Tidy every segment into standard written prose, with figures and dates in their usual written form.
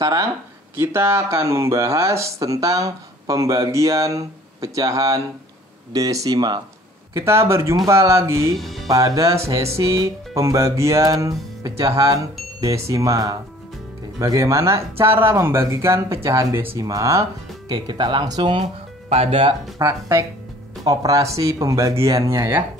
Sekarang kita akan membahas tentang pembagian pecahan desimal. Kita berjumpa lagi pada sesi pembagian pecahan desimal. Bagaimana cara membagikan pecahan desimal? Oke, kita langsung pada praktek operasi pembagiannya ya.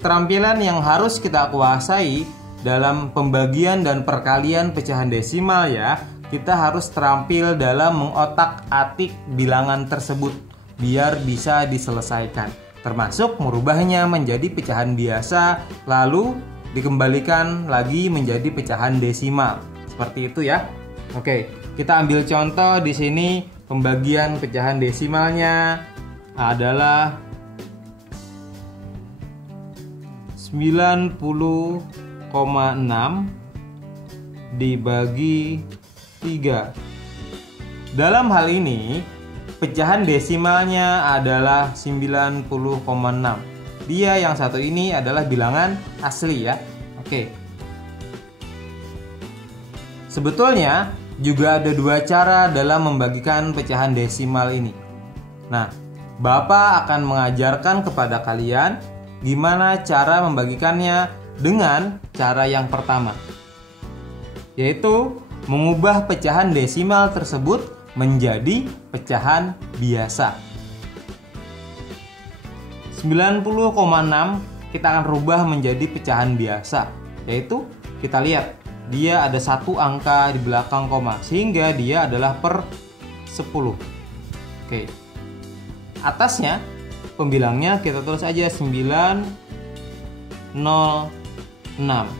Keterampilan yang harus kita kuasai dalam pembagian dan perkalian pecahan desimal ya, kita harus terampil dalam mengotak-atik bilangan tersebut biar bisa diselesaikan, termasuk merubahnya menjadi pecahan biasa lalu dikembalikan lagi menjadi pecahan desimal. Seperti itu ya. Oke, kita ambil contoh di sini. Pembagian pecahan desimalnya adalah 90,6 dibagi 3. Dalam hal ini pecahan desimalnya adalah 90,6. Dia yang satu ini adalah bilangan asli ya. Oke. Sebetulnya juga ada dua cara dalam membagikan pecahan desimal ini. Nah, Bapak akan mengajarkan kepada kalian gimana cara membagikannya dengan cara yang pertama, yaitu mengubah pecahan desimal tersebut menjadi pecahan biasa. 90,6 kita akan rubah menjadi pecahan biasa, yaitu kita lihat dia ada satu angka di belakang koma sehingga dia adalah per 10. Oke. Atasnya pembilangnya kita tulis aja 906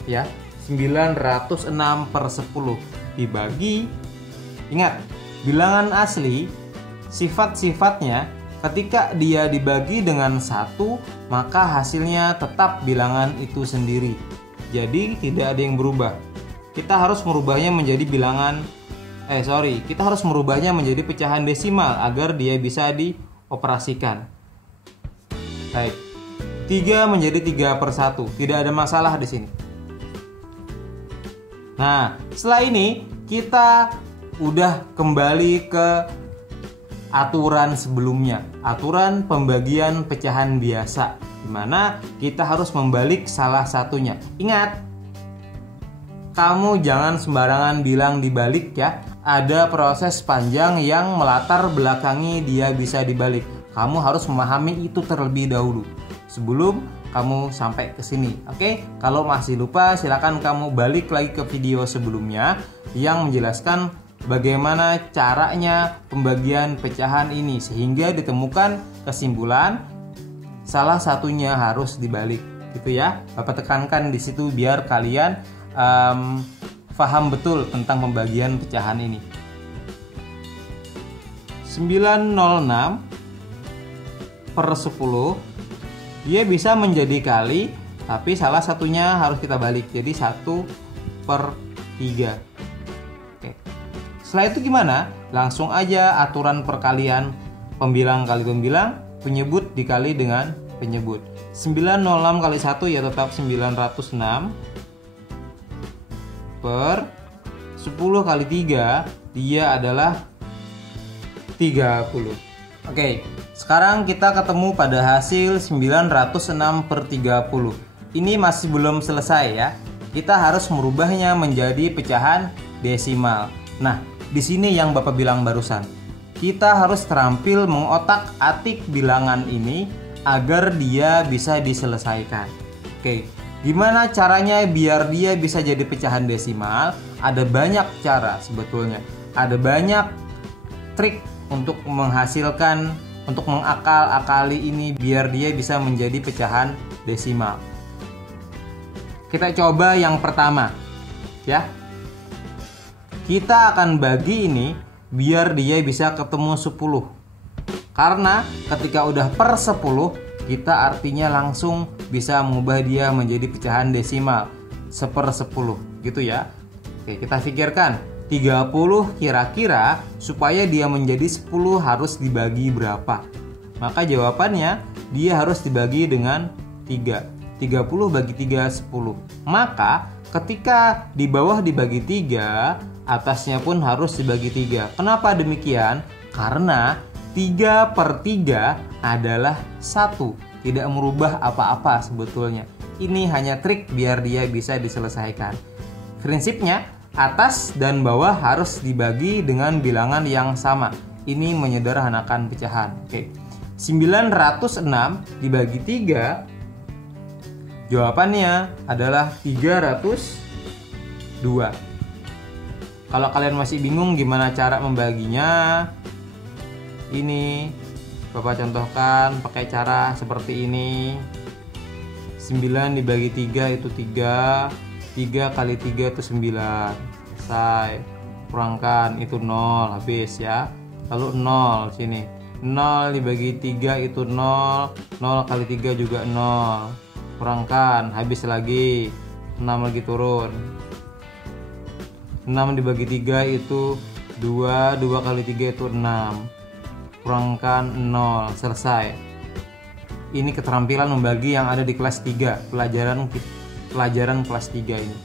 ya. 906 per 10 dibagi, ingat, bilangan asli sifat-sifatnya ketika dia dibagi dengan 1 maka hasilnya tetap bilangan itu sendiri. Jadi tidak ada yang berubah. Kita harus merubahnya menjadi kita harus merubahnya menjadi pecahan desimal agar dia bisa dioperasikan. Baik. 3 menjadi 3 per 1. Tidak ada masalah di sini. Nah, setelah ini kita udah kembali ke aturan sebelumnya, aturan pembagian pecahan biasa, di mana kita harus membalik salah satunya. Ingat, kamu jangan sembarangan bilang dibalik ya. Ada proses panjang yang melatar belakangi dia bisa dibalik. Kamu harus memahami itu terlebih dahulu sebelum kamu sampai ke sini. Oke? Kalau masih lupa, silakan kamu balik lagi ke video sebelumnya yang menjelaskan bagaimana caranya pembagian pecahan ini sehingga ditemukan kesimpulan salah satunya harus dibalik. Gitu ya. Bapak tekankan di situ biar kalian paham betul tentang pembagian pecahan ini. 906 per 10 dia bisa menjadi kali, tapi salah satunya harus kita balik jadi 1 per 3. Oke. Setelah itu gimana? Langsung aja aturan perkalian, pembilang kali pembilang, penyebut dikali dengan penyebut. 906 kali 1 ya tetap 906 per 10 kali 3 dia adalah 30. Oke, sekarang kita ketemu pada hasil 906 per 30. Ini masih belum selesai ya. Kita harus merubahnya menjadi pecahan desimal. Nah, di sini yang Bapak bilang barusan. Kita harus terampil mengotak-atik bilangan ini agar dia bisa diselesaikan. Oke. Gimana caranya biar dia bisa jadi pecahan desimal? Ada banyak cara sebetulnya. Ada banyak trik untuk menghasilkan, untuk mengakal-akali ini biar dia bisa menjadi pecahan desimal. Kita coba yang pertama, ya. Kita akan bagi ini biar dia bisa ketemu 10. Karena ketika udah per 10, kita artinya langsung bisa mengubah dia menjadi pecahan desimal 1/10 gitu ya. Oke, kita pikirkan 30 kira-kira supaya dia menjadi 10 harus dibagi berapa? Maka jawabannya dia harus dibagi dengan 3. 30 bagi 3 10. Maka ketika di bawah dibagi 3, atasnya pun harus dibagi 3. Kenapa demikian? Karena 3/3 adalah 1, tidak merubah apa-apa sebetulnya. Ini hanya trik biar dia bisa diselesaikan. Prinsipnya, atas dan bawah harus dibagi dengan bilangan yang sama. Ini menyederhanakan pecahan. Oke. 906 dibagi 3, jawabannya adalah 302. Kalau kalian masih bingung gimana cara membaginya, ini Bapak contohkan pakai cara seperti ini. 9 dibagi 3 itu 3, 3 kali 3 itu 9. Selesai. Kurangkan itu 0, habis ya. Lalu 0 sini. 0 dibagi 3 itu 0, 0 kali 3 juga 0. Kurangkan, habis lagi. 6 lagi turun. 6 dibagi 3 itu 2, 2 kali 3 itu 6. Kurangkan 0, selesai. Ini keterampilan membagi yang ada di kelas 3, pelajaran kelas 3 ini.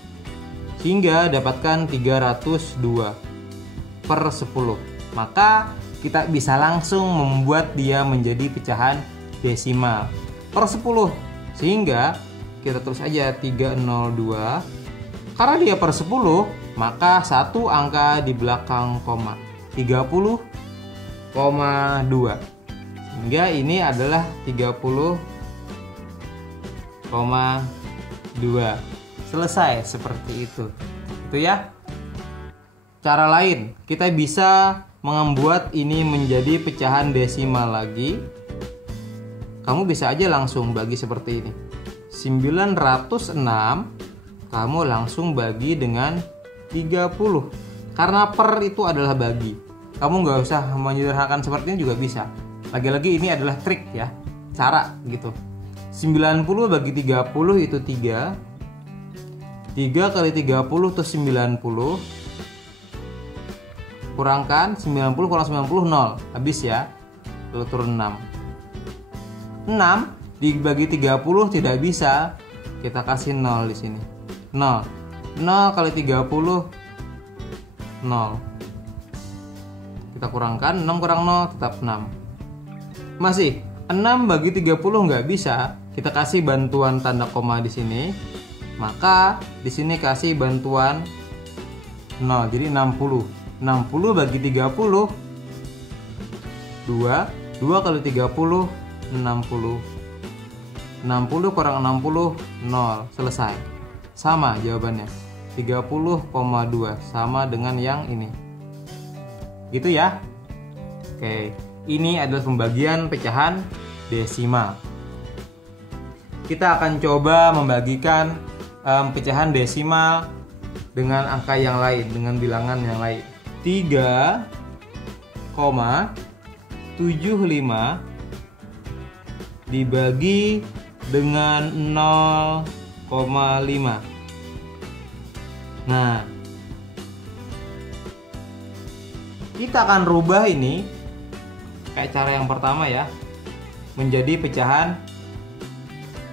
Sehingga dapatkan 302/10. Maka kita bisa langsung membuat dia menjadi pecahan desimal per 10. Sehingga kita tulis aja 302. Karena dia per 10, maka satu angka di belakang koma, 30,2. Sehingga ini adalah 30,2. Selesai seperti itu. Itu ya. Cara lain, kita bisa membuat ini menjadi pecahan desimal lagi. Kamu bisa aja langsung bagi seperti ini. 906 kamu langsung bagi dengan 30. Karena per itu adalah bagi. Kamu nggak usah menyederhanakan seperti ini juga bisa. Lagi-lagi ini adalah trik ya, cara gitu. 90 bagi 30 itu 3. 3 kali 30 itu 90. Kurangkan 90 kurang 90 0. Habis ya. Lalu turun 6. 6 dibagi 30 tidak bisa. Kita kasih 0 di sini. 0. 0 kali 30 0. Kita kurangkan 6 kurang 0 tetap 6. Masih 6 bagi 30 nggak bisa. Kita kasih bantuan tanda koma di sini. Maka di sini kasih bantuan 0. Jadi 60. 60 bagi 30 2. 2 kali 30 60. 60 kurang 60 0. Selesai. Sama jawabannya. 30,2 sama dengan yang ini. Gitu ya. Oke, ini adalah pembagian pecahan desimal. Kita akan coba membagikan pecahan desimal dengan angka yang lain, dengan bilangan yang lain. 3,75 dibagi dengan 0,5. Nah, kita akan rubah ini kayak cara yang pertama ya, menjadi pecahan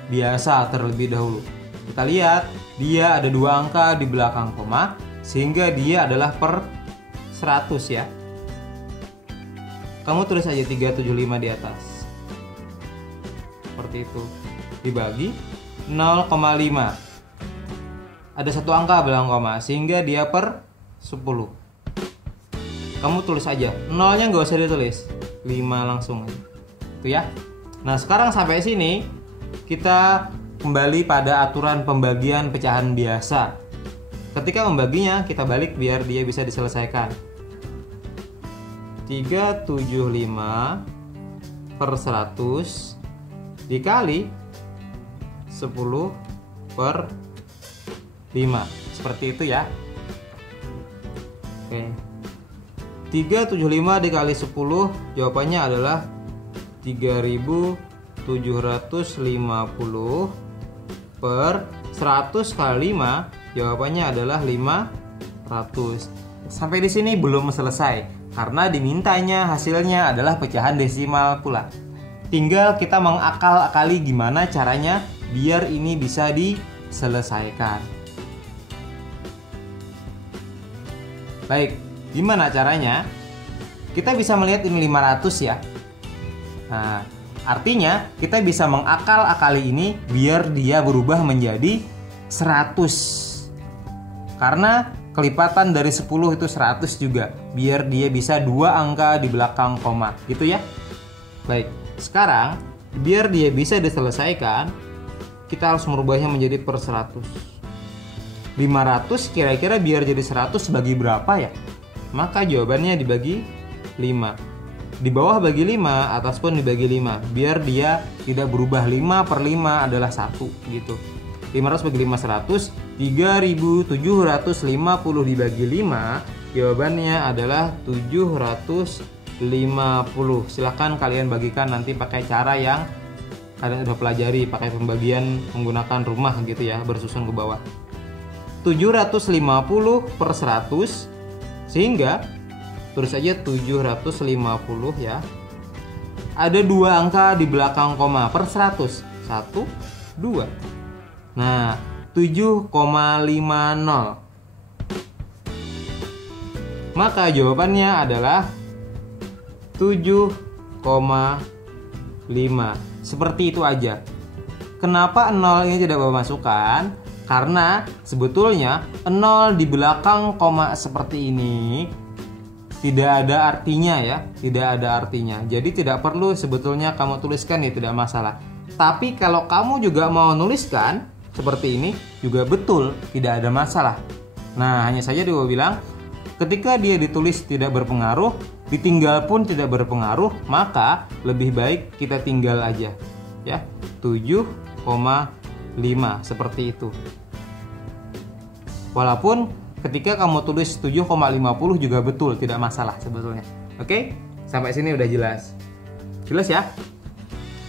biasa terlebih dahulu. Kita lihat dia ada 2 angka di belakang koma, sehingga dia adalah per 100 ya. Kamu tulis aja 375 di atas. Seperti itu. Dibagi 0,5. Ada 1 angka belakang koma, sehingga dia per 10. Kamu tulis aja. Nolnya nggak usah ditulis. 5 langsung aja. Itu ya. Nah, sekarang sampai sini kita kembali pada aturan pembagian pecahan biasa. Ketika membaginya, kita balik biar dia bisa diselesaikan. 375 per 100 dikali 10 per 5. Seperti itu ya. Oke. 375 dikali 10 jawabannya adalah 3750 per 100 kali 5 jawabannya adalah 500. Sampai di sini belum selesai karena dimintanya hasilnya adalah pecahan desimal pula. Tinggal kita mengakal-akali gimana caranya biar ini bisa diselesaikan. Baik, gimana caranya? Kita bisa melihat ini 500 ya. Nah, artinya kita bisa mengakal-akali ini biar dia berubah menjadi 100. Karena kelipatan dari 10 itu 100 juga. Biar dia bisa 2 angka di belakang koma, gitu ya. Baik, sekarang biar dia bisa diselesaikan, kita harus merubahnya menjadi per 100. 500 kira-kira biar jadi 100 bagi berapa ya? Maka jawabannya dibagi 5. Di bawah bagi 5, atas pun dibagi 5. Biar dia tidak berubah, 5 per 5 adalah 1 gitu. 500 bagi 5 100, 3750 dibagi 5, jawabannya adalah 750. Silahkan kalian bagikan nanti pakai cara yang kalian udah pelajari, pakai pembagian menggunakan rumah gitu ya, bersusun ke bawah. 750 per 100, sehingga tulis aja 750 ya. Ada 2 angka di belakang koma per 100. 1, 2. Nah, 7,50. Maka jawabannya adalah 7,5. Seperti itu aja. Kenapa 0 ini tidak bawa masukan? Karena sebetulnya 0 di belakang koma seperti ini tidak ada artinya ya, tidak ada artinya. Jadi tidak perlu sebetulnya kamu tuliskan, ya tidak masalah. Tapi kalau kamu juga mau nuliskan seperti ini juga betul, tidak ada masalah. Nah, hanya saja dia bilang ketika dia ditulis tidak berpengaruh, ditinggal pun tidak berpengaruh, maka lebih baik kita tinggal aja ya. 7,5 seperti itu. Walaupun ketika kamu tulis 7,50 juga betul, tidak masalah sebetulnya. Oke? Sampai sini udah jelas. Jelas ya?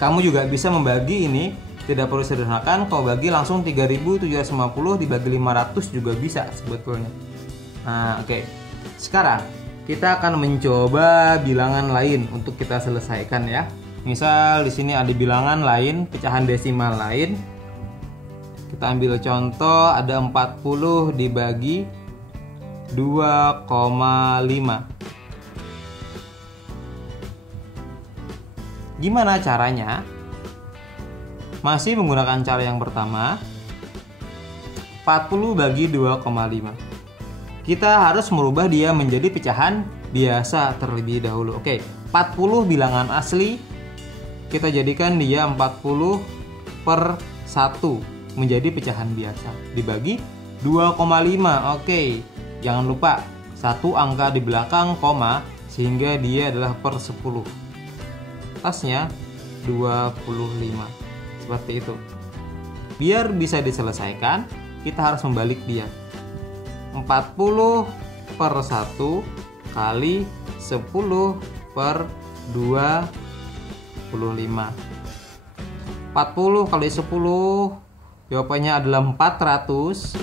Kamu juga bisa membagi ini, tidak perlu sederhanakan, kau bagi langsung 3750 dibagi 500 juga bisa sebetulnya. Nah, oke. Sekarang kita akan mencoba bilangan lain untuk kita selesaikan ya. Misal di sini ada bilangan lain, pecahan desimal lain. Kita ambil contoh, ada 40 dibagi 2,5. Gimana caranya? Masih menggunakan cara yang pertama, 40 bagi 2,5. Kita harus merubah dia menjadi pecahan biasa terlebih dahulu. Oke, 40 bilangan asli, kita jadikan dia 40 per 1 menjadi pecahan biasa dibagi 2,5. Oke, jangan lupa satu angka di belakang koma sehingga dia adalah per 10. Atasnya 25. Seperti itu. Biar bisa diselesaikan, kita harus membalik dia. 40 per 1 kali 10 per 25. 40 kali 10 jawabannya adalah 400.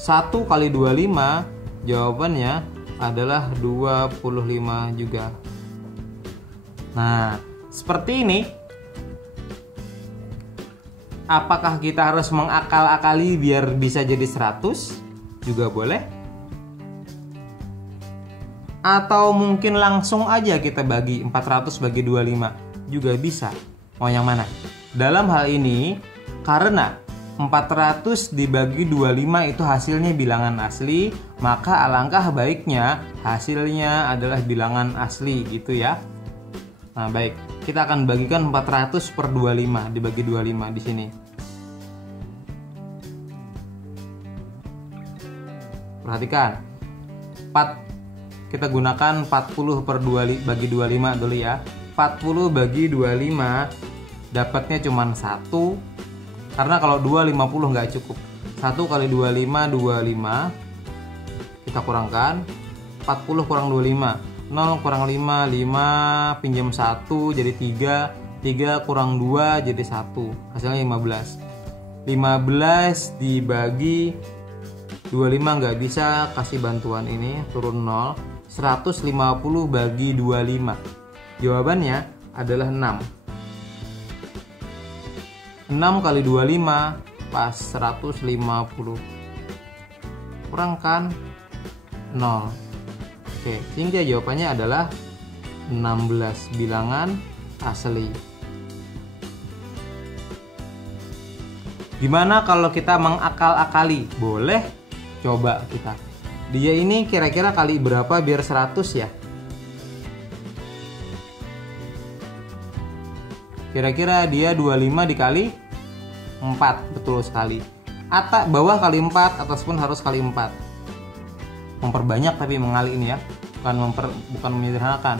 1 kali 25 jawabannya adalah 25 juga. Nah, seperti ini. Apakah kita harus mengakal-akali biar bisa jadi 100? Juga boleh. Atau mungkin langsung aja kita bagi 400 bagi 25 juga bisa. Mau yang mana? Dalam hal ini, karena 400 dibagi 25 itu hasilnya bilangan asli, maka alangkah baiknya hasilnya adalah bilangan asli gitu ya. Nah, baik. Kita akan bagikan 400 per 25 dibagi 25 di sini. Perhatikan. Kita gunakan 40 per 2 bagi 25 dulu ya. 40 bagi 25 dapatnya cuma 1. Karena kalau 2 50 nggak cukup. 1 kali 25 25. Kita kurangkan. 40 kurang 25. 0 kurang 5, 5 pinjam 1 jadi 3, 3 kurang 2 jadi 1, hasilnya 15. 15 dibagi 25 nggak bisa, kasih bantuan ini, turun 0. 150 bagi 25, jawabannya adalah 6. 6 kali 25 pas 150. kurangkan 0. Oke, sehingga jawabannya adalah 16 bilangan asli. Gimana kalau kita mengakal-akali? Boleh coba kita. Dia ini kira-kira kali berapa biar 100 ya? Kira-kira dia 25 dikali 4, betul sekali. Atas bawah kali 4, atas pun harus kali 4. Memperbanyak tapi mengali ini ya, bukan menyederhanakan.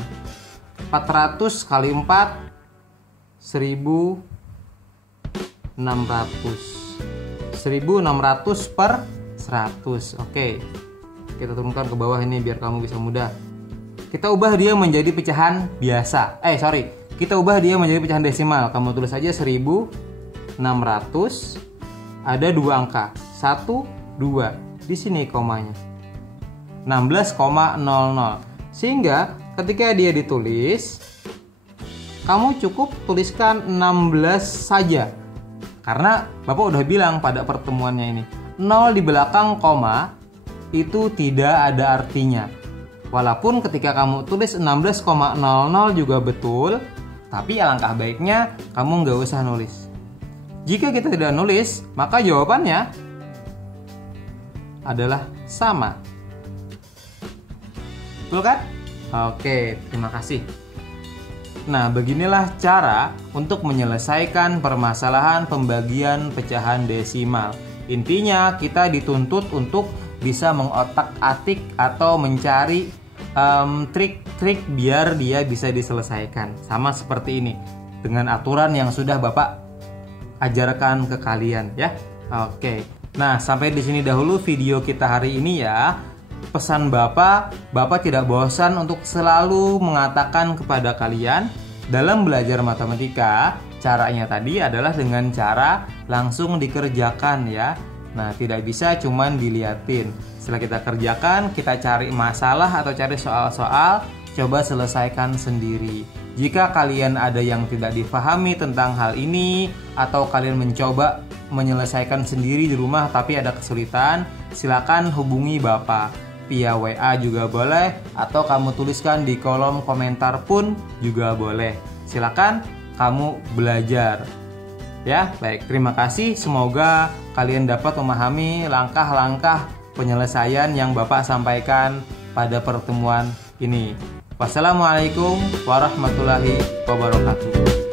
400 kali 4 1600. 1600 per 100. Oke. Kita turunkan ke bawah ini biar kamu bisa mudah. Kita ubah dia menjadi pecahan biasa. Kita ubah dia menjadi pecahan desimal. Kamu tulis aja 1600. Ada 2 angka. 1, 2. Di sini komanya. 16,00. Sehingga ketika dia ditulis, kamu cukup tuliskan 16 saja. Karena Bapak udah bilang pada pertemuannya ini, 0 di belakang koma itu tidak ada artinya. Walaupun ketika kamu tulis 16,00 juga betul, tapi alangkah baiknya kamu nggak usah nulis. Jika kita tidak nulis, maka jawabannya adalah sama. Betul kan? Oke, terima kasih. Nah, beginilah cara untuk menyelesaikan permasalahan pembagian pecahan desimal. Intinya, kita dituntut untuk bisa mengotak-atik atau mencari trik-trik biar dia bisa diselesaikan. Sama seperti ini, dengan aturan yang sudah Bapak ajarkan ke kalian ya. Oke. Nah, sampai di sini dahulu video kita hari ini ya. Pesan Bapak tidak bosan untuk selalu mengatakan kepada kalian dalam belajar matematika, caranya tadi adalah dengan cara langsung dikerjakan ya. Nah, tidak bisa cuman diliatin. Setelah kita kerjakan, kita cari masalah atau cari soal-soal, coba selesaikan sendiri. Jika kalian ada yang tidak difahami tentang hal ini, atau kalian mencoba menyelesaikan sendiri di rumah tapi ada kesulitan, silakan hubungi Bapak. Via WA juga boleh, atau kamu tuliskan di kolom komentar pun juga boleh. Silakan kamu belajar. Ya, baik. Terima kasih. Semoga kalian dapat memahami langkah-langkah penyelesaian yang Bapak sampaikan pada pertemuan ini. Wassalamualaikum warahmatullahi wabarakatuh.